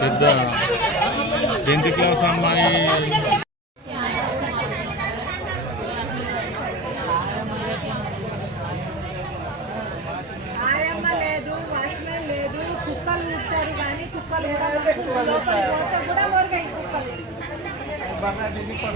పెద్ద tenth class అమ్మాయి বাংলাদেশি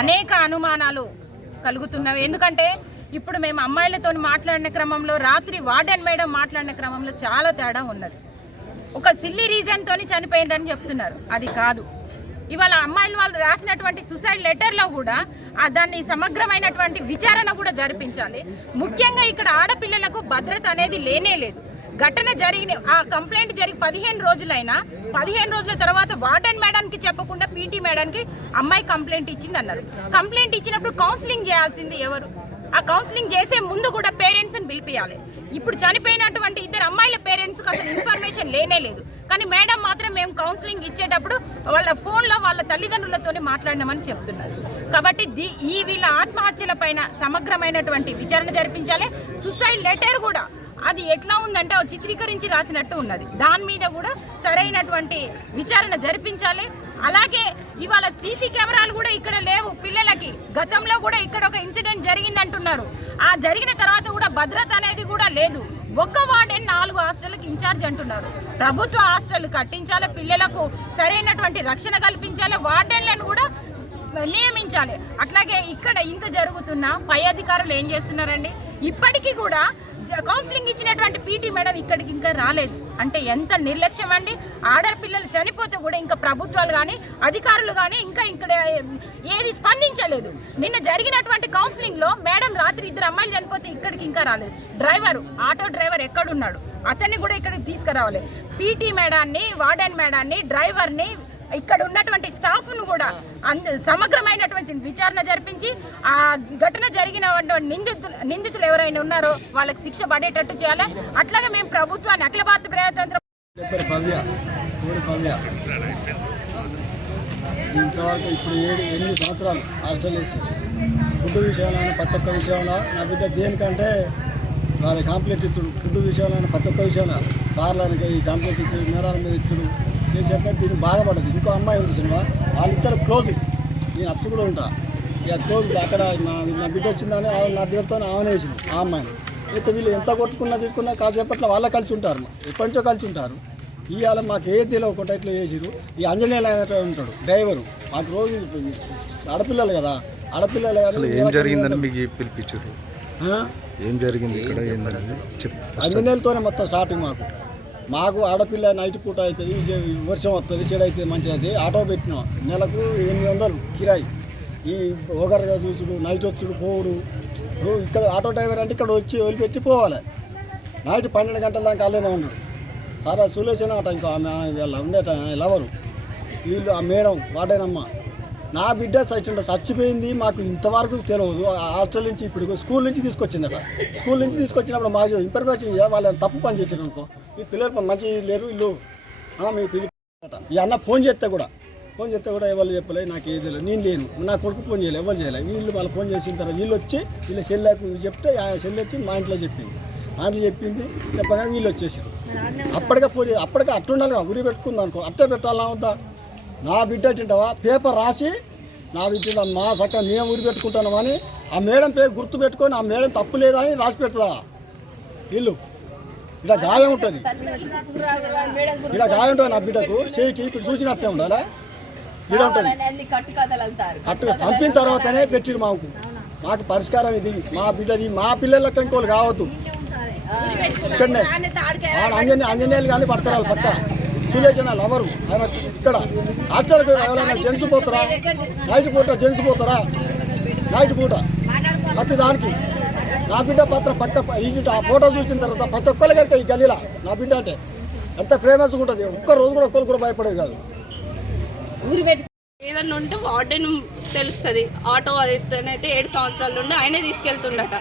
అనేక అనుమానాలు కలుగుతున్నవి. ఎందుకంటే ఇప్పుడు మేము అమ్మాయిలతో మాట్లాడిన క్రమంలో రాత్రి వార్డెన్ మేడం మాట్లాడిన క్రమంలో చాలా తేడా ఉన్నది. ఒక సిల్లీ రీజన్తో చనిపోయిందని చెప్తున్నారు. అది కాదు. ఇవాళ అమ్మాయిలు వాళ్ళు రాసినటువంటి సుసైడ్ లెటర్లో కూడా దాన్ని సమగ్రమైనటువంటి విచారణ కూడా జరిపించాలి. ముఖ్యంగా ఇక్కడ ఆడపిల్లలకు భద్రత అనేది లేనే లేదు. ఘటన జరిగిన ఆ కంప్లైంట్ జరిగి పదిహేను రోజులైనా పదిహేను రోజుల తర్వాత వార్డెన్ మేడానికి చెప్పకుండా పీటీ మేడానికి అమ్మాయి కంప్లైంట్ ఇచ్చింది అన్నారు కంప్లైంట్ ఇచ్చినప్పుడు కౌన్సిలింగ్ చేయాల్సింది ఎవరు? ఆ కౌన్సిలింగ్ చేసే ముందు కూడా పేరెంట్స్ని పిలిపించాలి పిలిపియాలి. ఇప్పుడు చనిపోయినటువంటి ఇద్దరు అమ్మాయిల పేరెంట్స్ అసలు ఇన్ఫర్మేషన్ లేనే లేదు. కానీ మేడం మాత్రం మేము కౌన్సిలింగ్ ఇచ్చేటప్పుడు వాళ్ళ ఫోన్లో వాళ్ళ తల్లిదండ్రులతోనే మాట్లాడినామని చెప్తున్నారు. కాబట్టి ది- ఈ వీళ్ళ ఆత్మహత్యల పైన సమగ్రమైనటువంటి విచారణ జరిపించాలి. సుసైడ్ లెటర్ కూడా అది ఎట్లా ఉందంటే చిత్రీకరించి రాసినట్టు ఉన్నది. దాని మీద కూడా సరైనటువంటి విచారణ జరిపించాలి. అలాగే ఇవాళ సీసీ కెమెరాలు కూడా ఇక్కడ లేవు. పిల్లలకి గతంలో కూడా ఇక్కడ ఒక ఇన్సిడెంట్ జరిగిందంటున్నారు. ఆ జరిగిన తర్వాత కూడా భద్రత అనేది కూడా లేదు. ఒక్క వార్డెన్ నాలుగు హాస్టల్కి ఇన్ఛార్జ్ అంటున్నారు. ప్రభుత్వ హాస్టల్ కట్టించాలి పిల్లలకు సరైనటువంటి రక్షణ కల్పించాలి వార్డెన్లను కూడా నియమించాలి. అట్లాగే ఇక్కడ ఇంత జరుగుతున్నా పై అధికారులు ఏం చేస్తున్నారండి? ఇప్పటికీ కూడా కౌన్సిలింగ్ ఇచ్చినటువంటి పీటీ మేడం ఇక్కడికి ఇంకా రాలేదు. అంటే ఎంత నిర్లక్ష్యం అండి. ఆడపిల్లలు చనిపోతే కూడా ఇంకా ప్రభుత్వాలు కానీ అధికారులు కానీ ఇంకా ఇక్కడ ఏది స్పందించలేదు. నిన్న జరిగినటువంటి కౌన్సిలింగ్లో మేడం రాత్రి ఇద్దరు అమ్మాయిలు చనిపోతే ఇక్కడికి ఇంకా రాలేదు. డ్రైవర్ ఆటో డ్రైవర్ ఎక్కడున్నాడు? అతన్ని కూడా ఇక్కడికి తీసుకురావాలి. పీటీ మేడాన్ని వార్డెన్ మేడాన్ని డ్రైవర్ని ఇక్కడ ఉన్నటువంటి స్టాఫ్ను కూడా అంద సమగ్రమైనటువంటి విచారణ జరిపించి ఆ ఘటన జరిగిన నిందితులు నిందితులు ఎవరైనా ఉన్నారో వాళ్ళకి శిక్ష పడేటట్టు చేయాలి. అట్లాగే మేము ప్రభుత్వాన్ని అఖిల భారత ప్రజాతంత్ర ఇంతవరకు ఇప్పుడు ఏడు ఎనిమిది సంవత్సరాలు హాస్టల్ వేసి. ఫుడ్ విషయంలో ప్రతి ఒక్క విషయంలో నా బిడ్డ దేనికంటే వాళ్ళ కాంప్లైంట్ ఇచ్చుడు. ఫుడ్ విషయంలో ప్రతి ఒక్క విషయంలో. సార్లకి ఈ కాంప్లైంట్ ఇచ్చుడు నేరాల మీద ఇచ్చుడు. చేశాక దీనికి బాధపడదు. ఇంకో అమ్మాయి ఉంది సినిమా. వాళ్ళిద్దరు క్లోజ్ నేను అప్పు కూడా ఉంటా. ఇక క్లోజ్ అక్కడ నా నా బిడ్డ వచ్చిందని నా బిడ్డతో ఆమె వేసింది ఆ అమ్మాయిని. అయితే వీళ్ళు ఎంత కొట్టుకున్నా తిట్టుకున్నా కాసేపట్లో వాళ్ళ కలిసి ఉంటారు. ఎప్పటి నుంచో కలిసి ఉంటారు. ఇవాళ మాకు ఏది తెలియకుండా ఇట్లా చేసిరు ఈ ఆంజనేయులు అనేటువంటి ఉంటాడు డ్రైవరు మాకు రోజు ఆడపిల్లలు కదా. ఆడపిల్లలు ఏం జరిగిందని మీకు పిలిపించారు? ఏం జరిగింది ఇక్కడ? ఆంజనేయులతోనే మొత్తం స్టార్టింగ్ మాకు. మాకు ఆడపిల్ల నైట్ పూట అవుతుంది వర్షం వస్తుంది చెడు అవుతుంది మంచిది ఆటో పెట్టినాం. నెలకు ఎనిమిది వందలు కిరాయి. ఈ ఒకరిగా చూసుడు నైట్ వచ్చుడు పోవుడు. ఇక్కడ ఆటో డ్రైవర్ అంటే ఇక్కడ వచ్చి వదిలిపెట్టి పోవాలి. నైట్ పన్నెండు గంటల దాకా అలానే ఉన్నాడు. సారా సులేషన్ ఆట ఇంకో ఆమె వీళ్ళ ఉండేట లవరు. వీళ్ళు ఆ మేడం వాడేనమ్మ. నా బిడ్డ చచ్చిండ చచ్చిపోయింది మాకు ఇంతవరకు తెలియదు ఆ హాస్టల్ నుంచి ఇప్పుడు స్కూల్ నుంచి తీసుకొచ్చిందట స్కూల్ నుంచి తీసుకొచ్చినప్పుడు మాకు ఇన్ఫర్మేషన్ వాళ్ళు తప్పు పని చేశారు అనుకో. మీ పిల్లలు మంచి లేరు వీళ్ళు ఆ, మీ పిల్లి ఈ అన్న ఫోన్ చేస్తే కూడా ఫోన్ చేస్తే కూడా ఎవరు చెప్పలేదు నాకు ఏది తెలియదు. నేను లేను. నా కొడుకు ఫోన్ చేయలేదు ఎవరు చేయలేదు వీళ్ళు వాళ్ళు ఫోన్ చేసిన తర్వాత వీళ్ళు వచ్చి వీళ్ళ చెల్లెకు చెప్తే ఆ చెల్లి వచ్చి మా ఇంట్లో చెప్పింది. మా ఇంట్లో చెప్పింది చెప్పగానే వీళ్ళు వచ్చేసారు. అప్పటికే ఫోన్ అప్పటికే అట్టుండాలి ఉరి పెట్టుకుంది అనుకో. అట్టే పెట్టాలా ఉందా నా బిడ్డ తింటావా? పేపర్ రాసి నా బిడ్డ మా సక్క మేము ఊరి పెట్టుకుంటాను అని ఆ మేడం పేరు గుర్తు పెట్టుకొని ఆ మేడం తప్పు లేదని రాసి పెడతా ఇల్లు. ఇలా గాయం ఉంటుంది. ఇలా గాయం ఉంటుంది నా బిడ్డకు. చేయికి ఇప్పుడు చూసినట్టే ఉండాలా? ఇలా ఉంటుంది. అట్టు చంపిన తర్వాతనే పెట్టిరు మాకు. మాకు పరిష్కారం ఇది. మా బిడ్డది మా పిల్లలకి ఇంకోళ్ళు కావద్దు. అంజనే అంజనేయులు కానీ పడతారు పక్క. సులేషన్ లవరు. ఆయన ఇక్కడ హాస్టల్కి ఎవరైనా జెంట్స్ పోతారా? నైట్ పూట జెంట్స్ పోతారా? నైట్ పూట. ప్రతి దానికి. నా బిడ్డ పత్ర పక్క ఆ ఫోటో చూసిన తర్వాత ప్రతి ఒక్కరి కనుక ఈ గల్లీలా నా బిడ్డ అంటే ఎంత ఫేమస్గా ఉంటుంది. ఒక్క రోజు కూడా ఒక్కరు కూడా భయపడేది కాదు. ఏదన్నా ఉంటే వార్డెన్ తెలుస్తుంది. ఆటో అయితే ఏడు సంవత్సరాల నుండి ఆయనే తీసుకెళ్తుండట.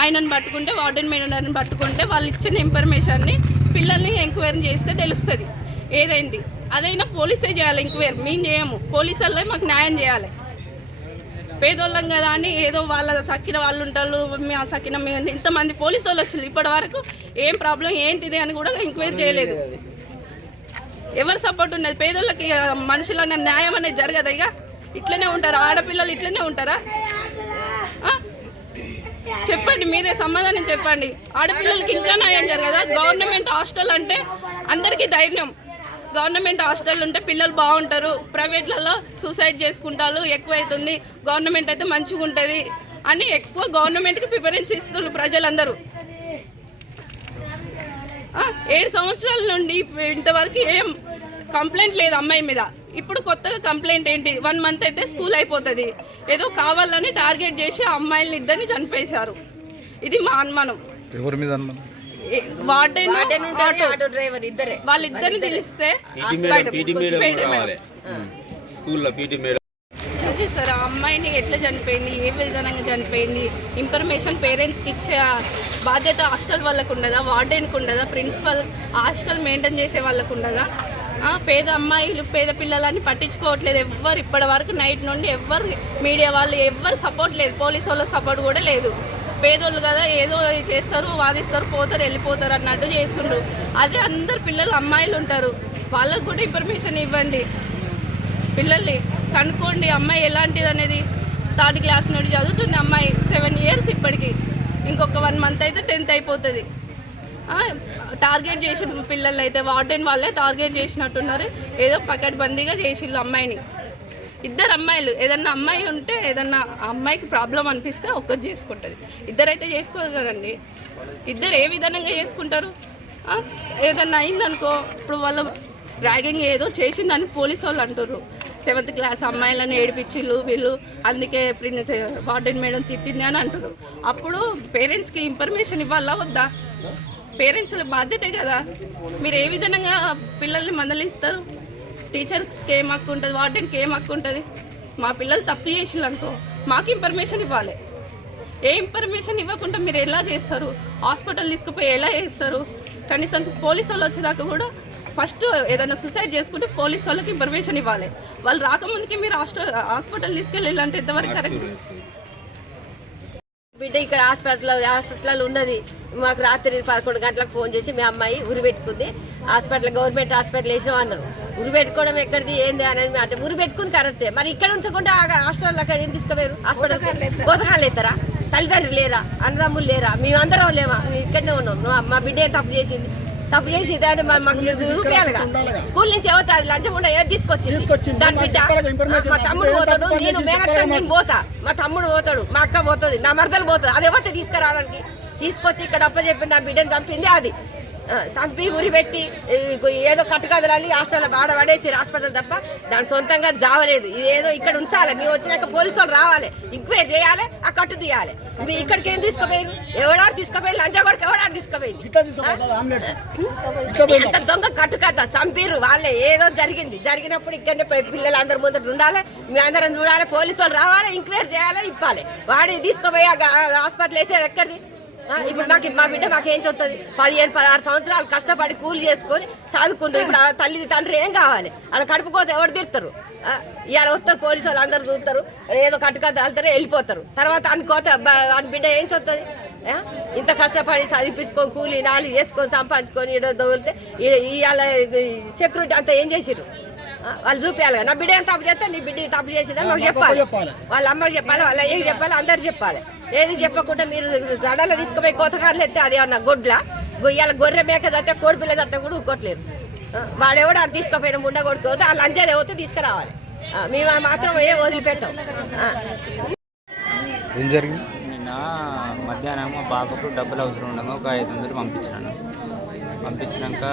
ఆయనను పట్టుకుంటే వార్డెన్ మేడంని పట్టుకుంటే వాళ్ళు ఇచ్చిన ఇన్ఫర్మేషన్ని పిల్లల్ని ఎంక్వైరీ చేస్తే తెలుస్తుంది. ఏదైంది? అదైనా పోలీసే చేయాలి ఎంక్వైరీ మేము చేయము. పోలీసు వాళ్ళే మాకు న్యాయం చేయాలి. పేదోళ్ళం కదా అని ఏదో వాళ్ళ సక్కిన వాళ్ళు ఉంటారు మేము సక్కిన మేము ఇంతమంది పోలీసు వాళ్ళు వచ్చారు ఇప్పటి వరకు ఏం ప్రాబ్లం ఏంటిది అని కూడా ఎంక్వైరీ చేయలేదు. ఎవరు సపోర్ట్ ఉన్నది? పేదోళ్ళకి మనుషులన్న న్యాయం అనేది జరగదు ఇక? ఇట్లనే ఉంటారా? ఆడపిల్లలు ఇట్లనే ఉంటారా? చెప్పండి మీరే సమాధానం చెప్పండి. ఆడపిల్లలకి ఇంకా న్యాయం జరగదా? గవర్నమెంట్ హాస్టల్ అంటే అందరికీ ధైర్యం. గవర్నమెంట్ హాస్టల్ ఉంటే పిల్లలు బాగుంటారు. ప్రైవేట్లలో సూసైడ్ చేసుకుంటారు. ఎక్కువ అవుతుంది గవర్నమెంట్ అయితే మంచిగా ఉంటుంది అని ఎక్కువ గవర్నమెంట్కి ప్రిఫరెన్స్ ఇస్తున్నారు ప్రజలందరూ. ఏడు సంవత్సరాల నుండి ఇంతవరకు ఏం కంప్లైంట్ లేదు అమ్మాయి మీద. ఇప్పుడు కొత్తగా కంప్లైంట్ ఏంటి? వన్ మంత్ అయితే స్కూల్ అయిపోతుంది. ఏదో కావాలని టార్గెట్ చేసి ఆ అమ్మాయిలని ఇద్దరిని చనిపేశారు. ఇది మా అనుమానం. ఎవరి మీద అనుమానం? వార్డెన్ ఆటో డ్రైవర్ ఇద్దరే. వాళ్ళిద్దరిని తెలిస్తే స్కూల్లో పీటీ మేడం. అదే సార్ ఆ అమ్మాయిని ఎట్లా చనిపోయింది ఏ విధానంగా చనిపోయింది ఇన్ఫర్మేషన్ పేరెంట్స్కి ఇచ్చే బాధ్యత హాస్టల్ వాళ్ళకు ఉండదా వార్డెన్కి ఉండదా ప్రిన్సిపల్ హాస్టల్ మెయింటైన్ చేసే వాళ్ళకు ఉండదా? ఆ, పేద అమ్మాయిలు పేద పిల్లలని పట్టించుకోవట్లేదు ఎవ్వరు ఇప్పటి వరకు నైట్ నుండి ఎవ్వరు మీడియా వాళ్ళు ఎవ్వరు సపోర్ట్ లేదు పోలీస్ వాళ్ళకి సపోర్ట్ కూడా లేదు. పేదోళ్ళు కదా ఏదో చేస్తారు వాదిస్తారు పోతారు వెళ్ళిపోతారు అన్నట్టు చేస్తుండ్రు. అదే అందరు పిల్లలు అమ్మాయిలు ఉంటారు. వాళ్ళకు కూడా ఇన్ఫర్మేషన్ ఇవ్వండి. పిల్లల్ని కనుక్కోండి అమ్మాయి ఎలాంటిది అనేది థర్డ్ క్లాస్ నుండి చదువుతుంది అమ్మాయి సెవెన్ ఇయర్స్ ఇప్పటికి. ఇంకొక వన్ మంత్ అయితే టెన్త్ అయిపోతుంది. టార్గెట్ చేసిన పిల్లలు అయితే వార్డెన్ వాళ్ళే టార్గెట్ చేసినట్టున్నారు. ఏదో పకడ్బందీగా చేసిళ్ళు అమ్మాయిని. ఇద్దరు అమ్మాయిలు. ఏదన్నా అమ్మాయి ఉంటే ఏదన్నా అమ్మాయికి ప్రాబ్లం అనిపిస్తే ఒక్కటి చేసుకుంటుంది. ఇద్దరైతే చేసుకోదు కదండి. ఇద్దరు ఏ విధంగా చేసుకుంటారు? ఏదన్నా అయిందనుకో ఇప్పుడు వాళ్ళ ర్యాగింగ్ ఏదో చేసిందని పోలీసు వాళ్ళు అంటారు సెవెంత్ క్లాస్ అమ్మాయిలను ఏడిపించిళ్ళు వీళ్ళు అందుకే ప్రిన్స్ వార్డెన్ మేడం తిట్టింది అని అంటారు అప్పుడు పేరెంట్స్కి ఇన్ఫర్మేషన్ ఇవ్వాలా వద్దా? పేరెంట్స్ బాధ్యతే కదా. మీరు ఏ విధంగా పిల్లల్ని మందలిస్తారు? టీచర్స్కి ఏం హక్కు ఉంటుంది? వార్డెన్కి ఏం హక్కు ఉంటుంది? మా పిల్లలు తప్పు చేసిళ్ళు అనుకో మాకు ఇన్ఫర్మేషన్ ఇవ్వాలి. ఏ ఇన్ఫర్మేషన్ ఇవ్వకుండా మీరు ఎలా చేస్తారు? హాస్పిటల్ తీసుకుపోయి ఎలా చేస్తారు? కనీసం పోలీసు వాళ్ళు వచ్చేదాకా కూడా ఫస్ట్ ఏదైనా సూసైడ్ చేసుకుంటే పోలీసు వాళ్ళకి ఇన్ఫర్మేషన్ ఇవ్వాలి. వాళ్ళు రాకముందుకి మీరు హాస్టల్ హాస్పిటల్ తీసుకెళ్ళాలంటే ఎంతవరకు కరెక్ట్? బిడ్డ ఇక్కడ హాస్పిటల్ హాస్పిటల్ ఉన్నది. మాకు రాత్రి పదకొండు గంటలకు ఫోన్ చేసి మీ అమ్మాయి ఉరి పెట్టుకుంది. హాస్పిటల్ గవర్నమెంట్ హాస్పిటల్ వేసాం అన్నారు. ఉరి పెట్టుకోవడం ఎక్కడిది? ఏంది అనేది అంటే ఉరి పెట్టుకుంది కరెక్టే. మరి ఇక్కడ ఉంచకుండా ఆ హాస్పిటల్ అక్కడ ఏం తీసుకుపోయారు? హాస్పిటల్ బోధకాలు ఎత్తారా తల్లిదండ్రులు లేరా? అన్నదమ్ములు లేరా? మేమందరం లేమా? మేము ఇక్కడనే ఉన్నాం. మా- బిడ్డ ఏం తప్పు చేసింది? తప్పు చేసి దాన్ని మాకు చూపించాలిగా స్కూల్ నుంచి ఎవరు లంచం ఉండే ఏది తీసుకొచ్చింది. దాని బిడ్డ. మా తమ్ముడు పోతాడు నేను మేనత్త నేను పోతా. మా తమ్ముడు పోతాడు మా అక్క పోతుంది నా మరదలు పోతుంది. అది ఎవరితో తీసుకురావడానికి? తీసుకొచ్చి ఇక్కడ అప్ప చెప్పి నా బిడ్డను చంపింది అది. చంపి ఉరి పెట్టి ఈ ఏదో కట్టుకదలాలి హాస్టల్ ఆడ పడేసి హాస్పిటల్ తప్ప దాని సొంతంగా జావలేదు. ఇది ఏదో ఇక్కడ ఉంచాలి. మేము వచ్చినాక పోలీసు వాళ్ళు రావాలి. ఎంక్వైరీ చేయాలి ఆ కట్టు తీయాలి. మీ ఇక్కడికి ఏం తీసుకుపోయారు ఎవడాడు తీసుకుపోయారు లంచా కొడుకు ఎవడాడు తీసుకుపోయింది? అంత దొంగ కట్టు కథ వాళ్ళే ఏదో జరిగింది. జరిగినప్పుడు ఇక్కడనే పిల్లలు అందరి ముందర ఉండాలి. మీ అందరం చూడాలి. పోలీసు వాళ్ళు రావాలి ఎంక్వైరీ చేయాలి ఇప్పాలి. వాడి తీసుకుపోయి హాస్పిటల్ వేసేది ఎక్కడిది? ఇప్పుడు మాకు మా బిడ్డ మాకేం చెప్తుంది? పదిహేను పదహారు సంవత్సరాలు కష్టపడి కూలి చేసుకొని చదువుకుంటారు ఇప్పుడు తల్లి తండ్రి ఏం కావాలి? అలా కడుపుకోతే ఎవరు తీరుతారు? ఇవాళ వస్తారు పోలీసు వాళ్ళు అందరు చూస్తారు. ఏదో కట్టుకొని వెళ్తారు వెళ్ళిపోతారు. తర్వాత అనుకోతే అని బిడ్డ ఏం చూస్తుంది ఇంత కష్టపడి చదివించుకొని కూలి నాలుగు చేసుకొని సంపాదించుకొని ఈడ దొరికితే ఇవాళ సెక్యూరిటీ అంతా ఏం చేసిర్రు? వాళ్ళు చూపించాలి కదా. నా బిడ్డ ఏం తప్పు చేస్తే నీ బిడ్డ తప్పు చేసిందని మాకు చెప్పాలి. వాళ్ళ అమ్మకి చెప్పాలి వాళ్ళ అయ్యకి చెప్పాలి అందరు చెప్పాలి ఏది చెప్పకుండా మీరు జడలు తీసుకుపోయి కోతకారులు ఎత్తే అది ఏమన్నా గొడ్ల ఇవాళ గొర్రె మేక చస్తే కోడి పిల్ల చస్తే కూడా ఊకోట్లేరు? వాడెవడు అది తీసుకుపోయిన ముండ కొడుకోతే ఆ లంచేది ఎవరితో తీసుకురావాలి మేము మాత్రం ఏ వదిలిపెట్టాం. ఏం జరిగింది నిన్న మధ్యాహ్నం మా బాబుకు డబ్బులు అవసరం ఉండగా ఒక ఐదు వందలు పంపించినాను పంపించినాక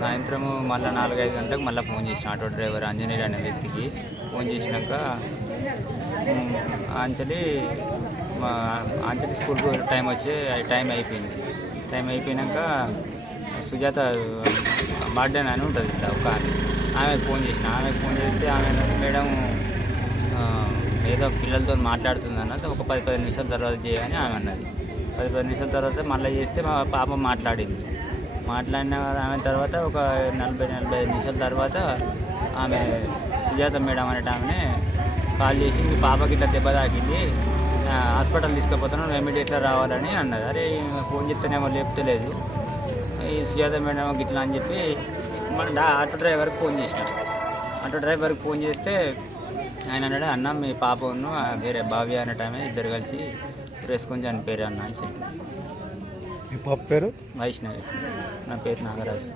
సాయంత్రం మళ్ళీ నాలుగైదు గంటలకు మళ్ళీ ఫోన్ చేసిన ఆటో డ్రైవర్ ఆంజనేయులు అనే వ్యక్తికి. ఫోన్ చేసినాక ఉమ్, ఆంచలి మా ఆంచలి స్కూల్కి టైం వచ్చి టైం అయిపోయింది. టైం అయిపోయినాక సుజాత బార్డెన్ అని ఉంటుంది ఒక ఆమె. ఆమెకు ఫోన్ చేసిన. ఆమెకు ఫోన్ చేస్తే ఆమె మేడం ఏదో పిల్లలతో మాట్లాడుతుంది అన్నది ఒక పది పది నిమిషాల తర్వాత చేయని ఆమె అన్నది. పది పది నిమిషాల తర్వాత మళ్ళీ చేస్తే మా పాప మాట్లాడింది. మాట్లాడిన ఆమె తర్వాత ఒక నలభై నలభై ఐదు నిమిషాల తర్వాత ఆమె సుజాత మేడం అనే ఆమెనే కాల్ చేసి మీ పాపకి ఇట్లా దెబ్బ తాకింది హాస్పిటల్ తీసుకుపోతున్నాను ఇమీడియట్గా రావాలని అన్నది. అరే ఫోన్ చెప్తేనేమో లేపుతలేదు. ఈ సుజాత మేడం ఇట్లా అని చెప్పి మన ఆటో డ్రైవర్కి ఫోన్ చేసిన. ఆటో డ్రైవర్కి ఫోన్ చేస్తే ఆయన అన్నాడు అన్న మీ పాప వేరే భావ్య అనే ఇద్దరు కలిసి వేసుకొని చనిపోయారు అన్న అని చెప్పి. మీ పాప పేరు? వైష్ణవి. నా పేరు నాగరాజు.